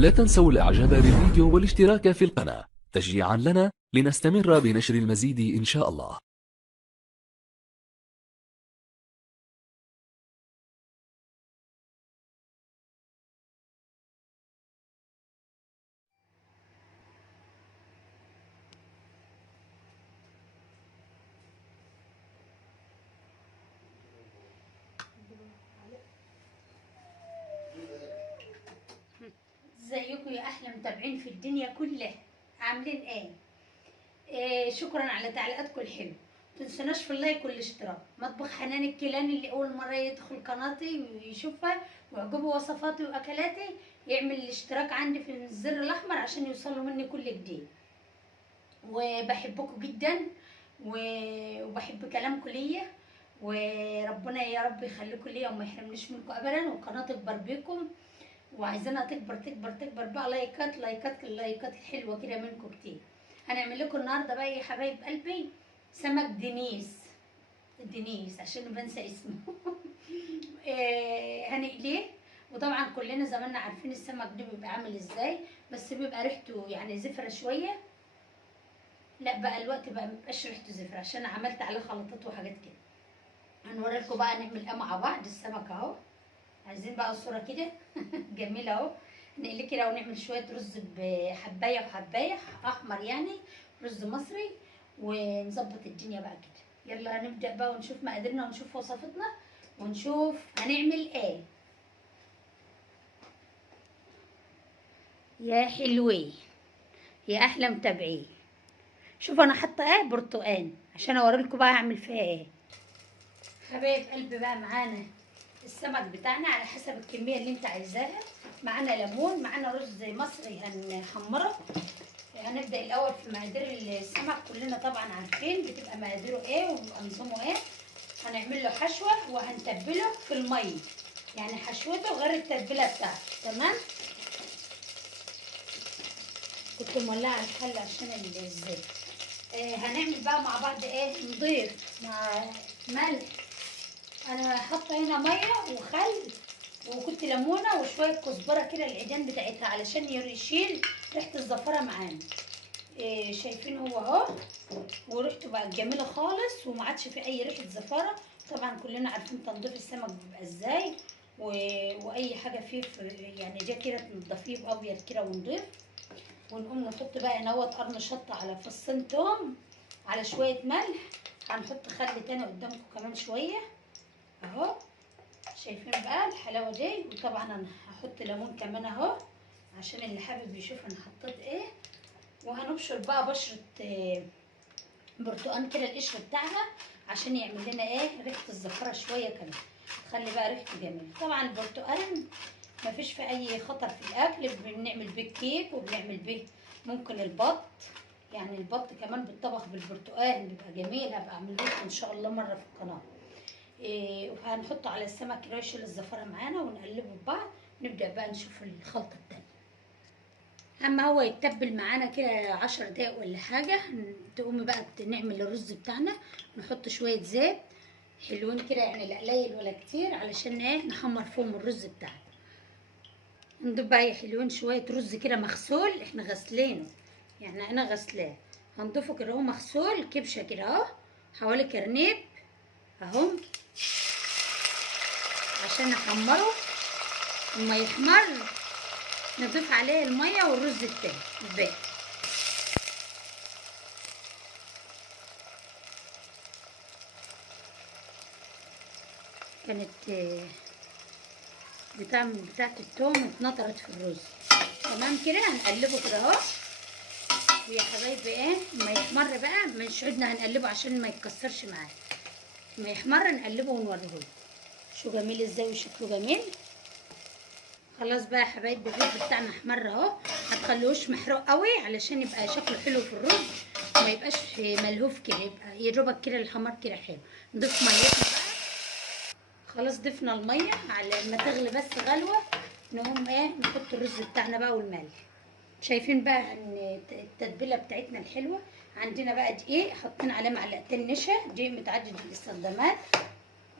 لا تنسوا الاعجاب بالفيديو والاشتراك في القناة تشجيعا لنا لنستمر بنشر المزيد إن شاء الله. ازيكم يا احلى متابعين في الدنيا كلها؟ عاملين ايه؟ شكرا على تعليقاتكم الحلوه. متنسوناش في اللايك والاشتراك. مطبخ حنان الكيلاني اللي اول مره يدخل قناتي ويشوفها ويعجبه وصفاتي واكلاتي يعمل الاشتراك عندي في الزر الاحمر عشان يوصلوا مني كل جديد. وبحبكم جدا وبحب كلامكم ليا، وربنا يا رب يخليكم ليا وما يحرمنيش منكم ابدا، والقناه تكبر بيكم وعايزينها تكبر تكبر تكبر بقى. لايكات لايكات لايكات حلوه كده منكم كتير. هنعمل لكم النهارده بقى يا حبايب قلبي سمك دنيس عشان بنسى اسمه. هنقليه. وطبعا كلنا زماننا عارفين السمك ده بيبقى عامل ازاي، بس بيبقى ريحته يعني زفره شويه. لا بقى الوقت بقى مبقاش ريحته زفره عشان انا عملت عليه خلطات وحاجات كده. هنوريلكم بقى نعمل ايه مع بعض. السمك اهو، عايزين بقى الصوره كده جميله اهو. نقلي كده ونعمل شويه رز بحبايه وحبايه احمر يعني، رز مصري، ونظبط الدنيا بقى كده. يلا هنبدا بقى ونشوف مقاديرنا ونشوف وصفتنا ونشوف هنعمل ايه. يا حلوين يا احلى متابعين، شوفوا انا حاطه ايه برتقان عشان اوريلكم بقى هعمل فيها ايه. حبايب قلبي بقى معانا السمك بتاعنا على حسب الكميه اللي انت عايزاها. معانا ليمون، معانا رز مصري هنحمره. هنبدا الاول في مقادير السمك. كلنا طبعا عارفين بتبقى مقاديره ايه وبيبقى نظامه ايه. هنعمل له حشوه وهنتبله في الميه، يعني حشوته غير التتبيله بتاعته. تمام. كنت مولعه الحله عشان الزيت. هنعمل بقى مع بعض ايه، نضيف مع ملح. انا حاطه هنا ميه وخل وكنت ليمونه وشويه كزبره كده العيدان بتاعتها علشان يشيل ريحه الزفره معانا. شايفين هو اهو، وريحته بقت جميله خالص وما عادش فيه اي ريحه زفاره. طبعا كلنا عارفين تنظيف السمك بيبقى ازاي واي حاجه فيه يعني ده كده تنضفيه بابيض كده ونضيف. ونقوم نحط بقى نوت قرن شطه على فصين توم على شويه ملح. هنحط خل تاني قدامكم كمان شويه اهو. شايفين بقى الحلاوه دي. وطبعا انا هحط ليمون كمان اهو عشان اللي حابب يشوف انا حطيت ايه. وهنبشر بقى بشره برتقان كده القشر بتاعها عشان يعمل لنا ايه ريحه الزفره شويه كمان، تخلي بقى ريحته جميله. طبعا البرتقان مفيش في اي خطر في الاكل، بنعمل بيه كيك وبنعمل بيه ممكن البط. يعني البط كمان بالطبخ بالبرتقال بيبقى جميل. هبقى اعمل لكم ان شاء الله مره في القناه. وهنحطه على السمك كده يشيل الزفره معانا ونقلبه ببعض. نبدا بقى نشوف الخلطه التانيه. اما هو يتبل معانا كده 10 دقايق ولا حاجه، تقومي بقى نعمل الرز بتاعنا. نحط شويه زيت حلوين كده يعني، لا قليل ولا كتير، علشان ايه نحمر فيهم الرز بتاعنا. نضيف بقى يا حلوين شويه رز كده مغسول، احنا غسلينه يعني انا غسلاه. هنضيفه كده اهو مغسول كبشه كده اهو، حوالي كرنيب اهو عشان احمره. اما يحمر نضيف عليه الميه والرز التاني الباقي. كانت بتاعت التوم اتنطرت في الرز. تمام كده هنقلبه كده اهو. ويا حبايبي ايه ما يحمر بقى مش عدنا هنقلبه عشان ما يتكسرش معانا. ما يحمر نقلبه ونوريهولكم شو جميل ازاي وشكله جميل. خلاص بقى يا حبايبي الرز بتاعنا احمر اهو. ما تخلوش محروق قوي علشان يبقى شكله حلو في الرز، ما يبقاش ملهوف كده، يبقى يا دوبك كده الحمار كده حلو. نضيف ميتنا بقى. خلاص ضفنا الميه على ما تغلي بس غلوه. نقوم ايه نحط الرز بتاعنا بقى والملح. شايفين بقى ان التتبيله بتاعتنا الحلوه. عندنا بقى دقيق حاطين عليه معلقتين نشا، دقيق متعدد الاستخدامات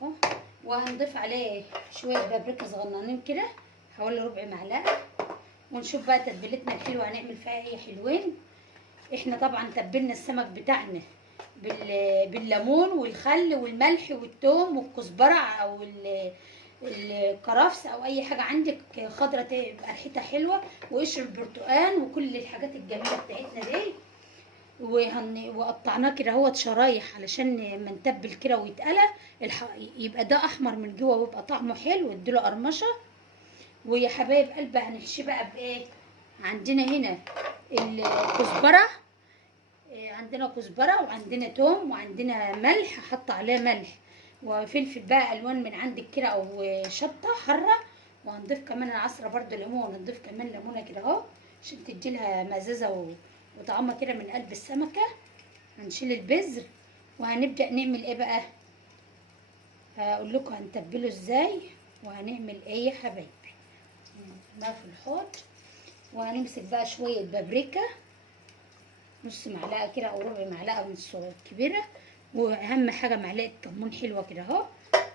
اهو. وهنضيف عليه شويه بابريكا صغننين كده حوالي ربع معلقه. ونشوف بقى تتبيلتنا الحلوه هنعمل فيها ايه حلوين. احنا طبعا تبلنا السمك بتاعنا بالليمون والخل والملح والثوم والكزبره او الكرفس او اي حاجه عندك خضره تبقى ريحتها حلوه، وقشر البرتقال وكل الحاجات الجميله بتاعتنا دي. وقطعناه كده اهوت شرايح علشان ما نتبل كده ويتقلى يبقى ده احمر من جوه ويبقى طعمه حلو واديله قرمشه. ويا حبايب قلبي هنحشي بقى بايه؟ عندنا هنا الكزبره، عندنا كزبره وعندنا توم وعندنا ملح، حط عليه ملح وفلفل بقى الوان من عندك كده او شطه حاره. وهنضيف كمان عصره برده ليمون، هنضيف كمان ليمونه كده اهو عشان تديلها مزازه وطعمها كده من قلب السمكه. هنشيل البذر وهنبدا نعمل ايه بقى؟ هقول لكم هنتبله ازاي وهنعمل ايه يا حبايبي. ما في الحوض، وهنمسك بقى شويه بابريكا نص معلقه كده او ربع معلقه من الصغيره الكبيره، واهم حاجه معلقه كمون حلوه كده اهو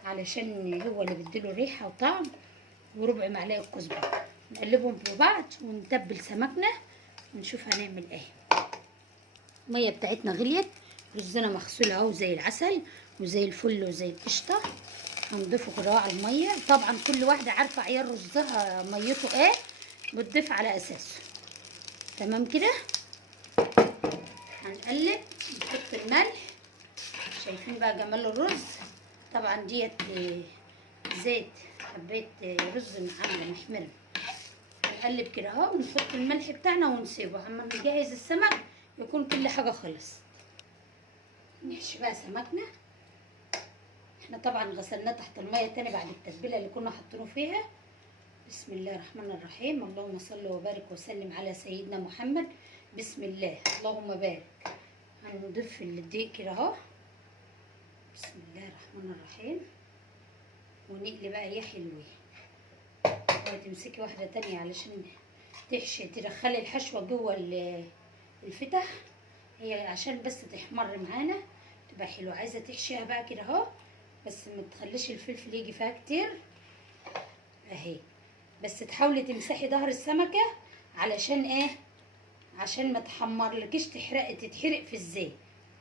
علشان هو اللي بيديله ريحه وطعم، وربع معلقه كزبره. نقلبهم في بعض ونتبل سمكنا ونشوف هنعمل ايه. الميه بتاعتنا غليت، رزنا مغسول اهو زي العسل وزي الفل وزي القشطه. هنضيفه كده على الميه، طبعا كل واحده عارفه عيار رزها ميته ايه بتضيف على اساسه. تمام كده. هنقلب نحط الملح، شايفين بقى جمال الرز. طبعا ديت زيت حبيت رز عامله محمره. نقلب كده اهو ونحط الملح بتاعنا ونسيبه اما نجهز السمك يكون كل حاجه خلص. نحشي بقى سمكنا. احنا طبعا غسلناه تحت الميه تاني بعد التتبيله اللي كنا حاطينه فيها. بسم الله الرحمن الرحيم، اللهم صل وبارك وسلم على سيدنا محمد. بسم الله اللهم بارك. هنضيف الدقيق كده اهو. بسم الله الرحمن الرحيم. ونقلي بقى يا حلوين. وتمسكي واحده تانية علشان تحشي تدخلي الحشوه جوه الفتح، هي عشان بس تحمر معانا تبقى حلوه. عايزه تحشيها بقى كده اهو بس ما تخليش الفلفل يجي فيها كتير اهي. بس تحاولي تمسحي ظهر السمكه علشان ايه؟ عشان ما تحمرلكيش تتحرق في الزيت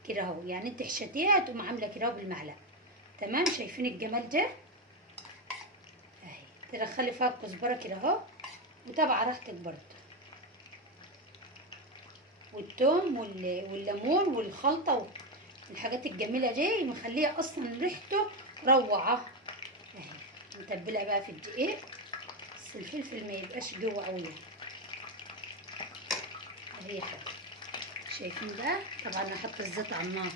كده اهو. يعني انت حشيتيها تقوم عامله كده بالمعلقه. تمام. شايفين الجمال ده اهي. تدخلي فيها الكزبره كده اهو وتابعه راحتك برضه، والثوم والليمون والخلطه والحاجات الجميله دي مخليها اصلا ريحته روعه اهي. نتبلها بقى في الدقيق بس الفلفل ما يبقاش جوه قوي اهي. شايفين بقى؟ طبعا هحط الزيت على النار.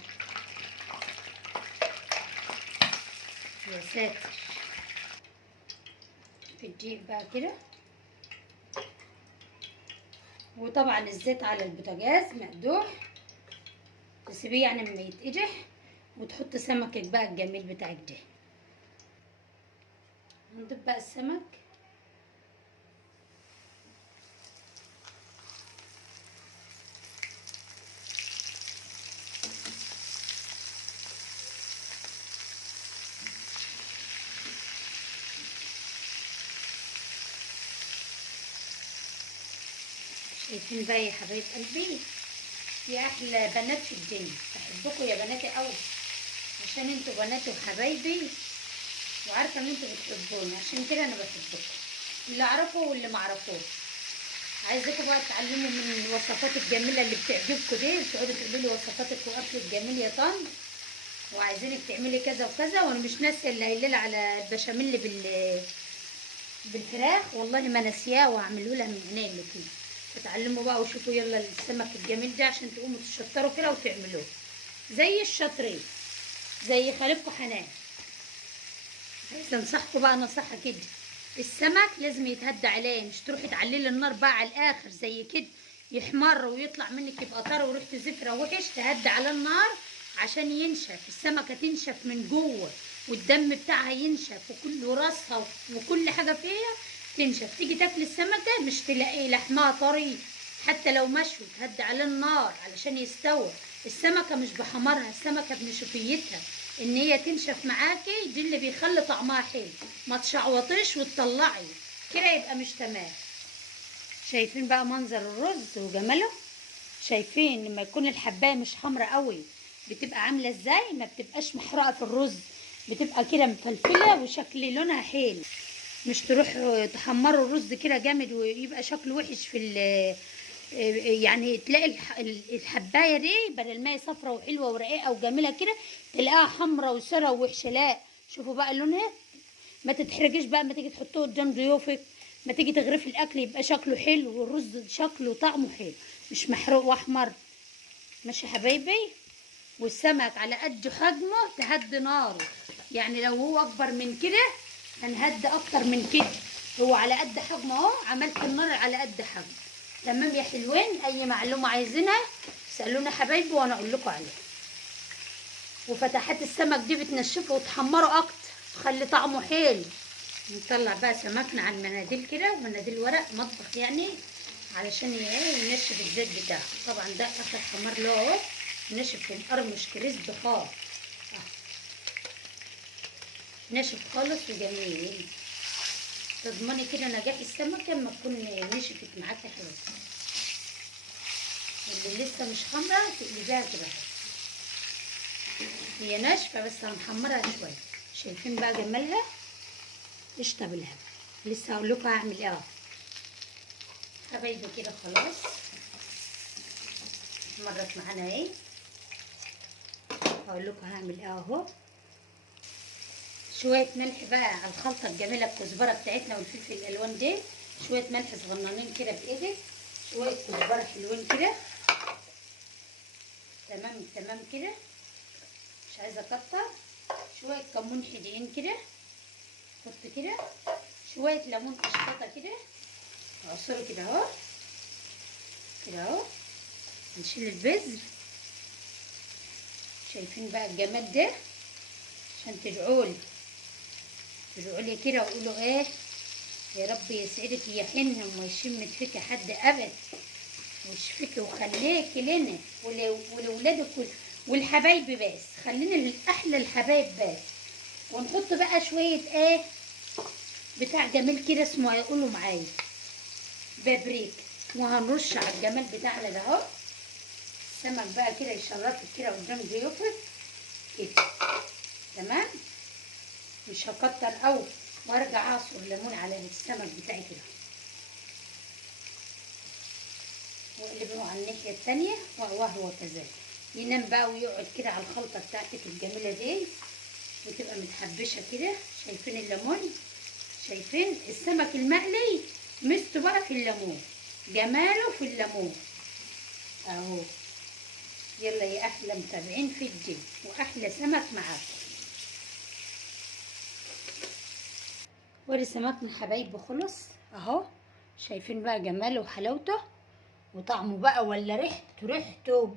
يا ساتر. في الدقيق بقى كده، وطبعا الزيت على البوتاجاز مقدوح تسيبيه يعني لما يتقدح، وتحط سمكك بقى الجميل بتاعك ده. هنضيف بقى السمك شايفين بقى يا حبايب قلبي؟ يا احلى بنات في الدنيا، بحبكم يا بناتي قوي عشان انتوا بناتي وحبايبي، وعارفه ان انتوا بتحبوني عشان كده انا بحبكم، اللي اعرفه واللي ما اعرفوش. عايزاكم بقى تتعلموا من الوصفات الجميله اللي بتعجبكم دي، بتقعدوا تقولوا لي وصفاتك واكلك جميل يا طن وعايزينك تعملي كذا وكذا، وانا مش ناسيه اللي قايله على البشاميل بالفراخ، والله ما ناسياه وهعمله لها من عينيا الاتنين. فتعلموا بقى وشوفوا يلا السمك الجميل ده عشان تقوموا تشطروا كده وتعملوه زي الشاطرين زي خالتكم حنان. عايزه انصحكم بقى نصيحه كده، السمك لازم يتهدى عليه، مش تروحي تعللي النار بقى على الاخر زي كده يحمر ويطلع منك يبقى طري وريحته زفره وحش. تهدى على النار عشان ينشف السمكه، تنشف من جوه والدم بتاعها ينشف وكل راسها وكل حاجه فيها تنشف. تيجي تاكلي السمكه مش تلاقي لحمها طري حتى لو مشوي. تهدى على النار علشان يستوي. السمكه مش بحمرها، السمكه بنشوفيتها ان هي تنشف معاكي، دي اللي بيخلي طعمها حلو. ما تشعوطيش وتطلعي كده يبقى مش تمام. شايفين بقى منظر الرز وجماله؟ شايفين لما يكون الحبايه مش حمرا قوي بتبقى عامله ازاي؟ ما بتبقاش محرقه في الرز، بتبقى كده مفلفله وشكل لونها حلو. مش تروح تحمروا الرز كده جامد ويبقى شكله وحش في يعني تلاقي الحبايه دي بدل ما هي صفرة وحلوه ورقيقه وجميله كده تلاقيها حمرا وسرة ووحشه. لا، شوفوا بقى لونها. ما تتحرجيش بقى ما تيجي تحطوه قدام ضيوفك، ما تيجي تغرفي الاكل يبقى شكله حلو والرز شكله وطعمه حلو، مش محروق واحمر. ماشي يا حبايبي. والسمك على قد حجمه تهدي ناره، يعني لو هو اكبر من كده هنهدي اكتر من كده. هو على قد حجمه اهو، عملت النار على قد حجمه. تمام يا حلوين. اي معلومه عايزينها سالونا حبايبي وانا اقول لكم عليها. وفتحات السمك دي بتنشفه وتحمره اكتر تخلي طعمه حلو. نطلع بقى سمكنا على المناديل كده، مناديل ورق مطبخ يعني، علشان ينشف الزيت بتاعه. طبعا ده اخر حمار له اهو، نشف ومقرمش كريسبي خالص، ناشف خالص وجميل. تضمني كده نجاح السمكه اما تكون نشفت معاكي حلو. اللي لسه مش حمرا تقلبيها كده، هي ناشفه بس هنحمرها شويه. شايفين بقى جمالها؟ قشطه بالهبل. لسه هقول لكم هعمل ايه حبايبي. كده خلاص مرت معانا اهي. هقول لكم هعمل ايه اهو. شويه ملح بقى على الخلطه الجميله الكزبره بتاعتنا والفلفل الالوان دي، شويه ملح صغننين كده بايدك، شويه كزبره حلوين كده. تمام تمام كده، مش عايزه اكتر. شويه كمون حدقين كده، حط كده شويه ليمون قشطه كده، اعصره كده اهو، كده اهو. نشيل البذر. شايفين بقى الجمال ده؟ عشان تدعولي كده وقولوا ايه، يا رب يسعدك يا حنه وما يشمت فيك حد ابدا، ويشفيكي وخليكي لنا ولولادك والحبايب. بس خلينا الاحلى الحبايب بس. ونحط بقى شويه ايه بتاع جميل كده اسمه، هيقولوا معايا بابريك. وهنرش على الجمال بتاعنا ده اهو. السمك بقى كده يشرفك كده قدام ضيوفك كده. تمام. مش هكتر قوي، وارجع اعصر ليمون على السمك بتاعي كده، واقلبه على الناحيه التانيه وهو كذلك. ينام بقى ويقعد كده على الخلطه بتاعتك الجميله دي وتبقى متحبشه كده. شايفين الليمون؟ شايفين السمك المقلي ميزته بقى في الليمون، جماله في الليمون اهو. يلا يا احلى متابعين في الدين واحلى سمك معاكم. وري سمكنا حبايبي خلص اهو. شايفين بقى جماله وحلاوته وطعمه بقى، ولا ريحته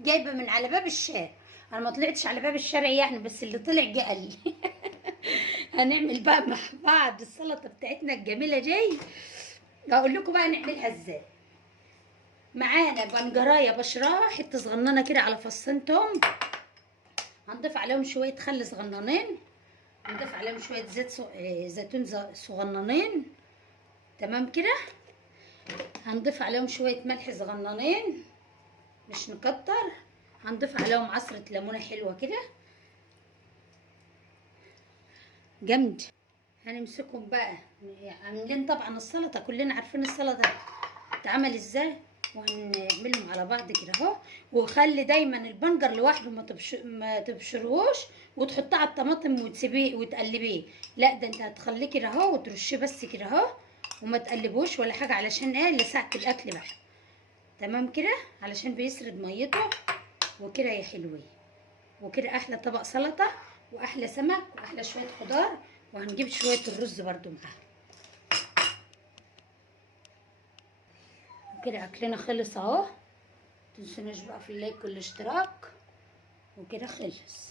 جايبه من على باب الشارع. انا ما طلعتش على باب الشارع يعني، بس اللي طلع جه قال لي. هنعمل بقى مع بعض السلطه بتاعتنا الجميله دي. هقول لكم بقى نعملها ازاي. معانا بنجرايه بشراها حته صغننه كده على فصين توم، هنضيف عليهم شويه خل صغننين، هنضيف عليهم شويه زيتون صغننين. تمام كده. هنضيف عليهم شويه ملح صغننين مش نكتر. هنضيف عليهم عصره ليمونه حلوه كده جامد. هنمسكهم بقى عاملين طبعا السلطه، كلنا عارفين السلطه بتتعمل ازاي، وهنعملهم على بعض كده اهو. وخلي دايما البنجر لوحده، ما تبشروش وتحطيه على الطماطم وتسيبيه وتقلبيه. لا، ده انت هتخليه كده اهو وترشيه بس كده اهو، وما تقلبوش ولا حاجه علشان ايه لساعه الاكل بقى. تمام كده، علشان بيسرد ميته وكده يا حلوين. وكده احلى طبق سلطه واحلى سمك واحلى شويه خضار. وهنجيب شويه الرز برضو معاها. وكده اكلنا خلص اهو. متنسوناش بقى في اللايك والاشتراك. وكده خلص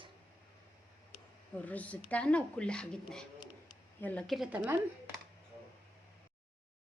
والرز بتاعنا وكل حاجتنا. يلا كده تمام.